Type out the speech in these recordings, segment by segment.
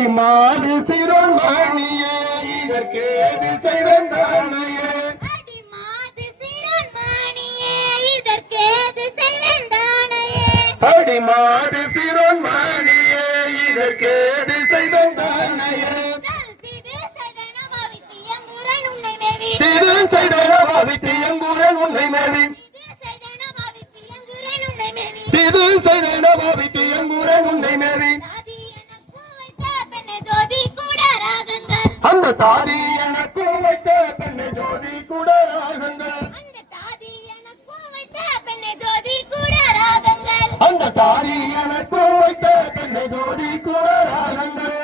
அடி மாது சிறுமணியே இதற்கேது செய்வந்தானையே அடி மாது சிறுமணியே இதற்கேது செய்வந்தானையே திரு செய்தன பாவித்து எங்குரன் உன்னை மேவி திரு செய்தன பாவித்து எங்குரன் உன்னை மேவி அந்த தாதி எனக்கும் வைத்த பெண்ணை ஜோதி கூட ராகங்கள் அந்த தாதி எனக்கும் வைத்த பெண்ணை ஜோதி கூட ராகங்கள்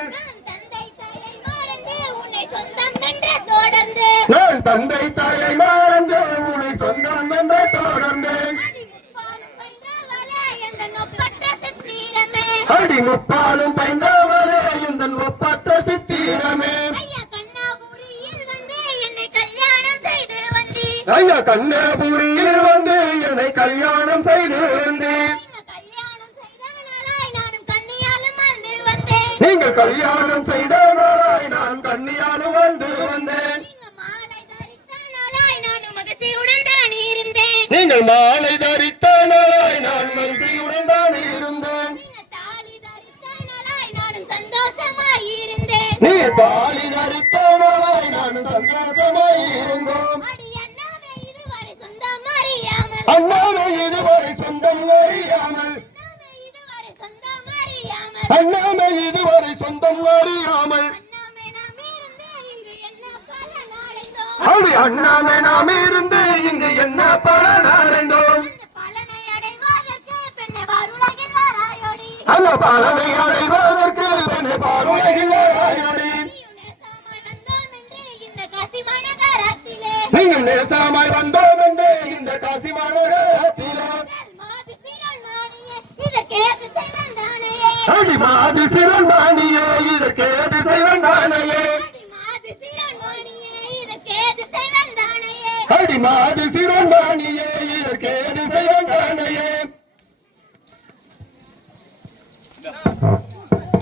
நான் தந்தை தாயை மறந்து உன்னை சொந்தம் என்று தொடர்ந்தேன் அடி முப்பாலும் பைந்தவரே இந்த ஒப்பற்ற சித்திரமே ஐயா கண்ணபுரியில் வந்து என்னை கல்யாணம் செய்து வந்தேன் நீங்கள் கல்யாணம் செய்த நாளாய் நான் கண்ணியாலும் வந்து வந்தேன் நீங்கள் மாலை தரித்த நாளாய் நான் மகிழ்ச்சியுடன் தான் இருந்தேன் நீ தாலி தரித்த நாளாய் நான் சந்தோஷமாய் இருந்தோம் அண்ணாவை இதுவரை சொந்தம் அறியாமல் அண்ணாமை இதுவரை சொந்தம் அறியாமல் அப்படி அண்ணாமை நாம் இருந்து இங்கு என்ன பலன் அடைந்தோம் அந்த பலனை அடைவதற்கு என்னை பாருலகில் வராயடி நீங்கள் நேசமாய் வந்தோம் என்று இந்த காசி மாநகரத்திலே அடி மாது சிறுமணியே இதற்கேது செய்வந்தானையே அடி மாது சிறுமணியே இதற்கேது செய்வந்தானையே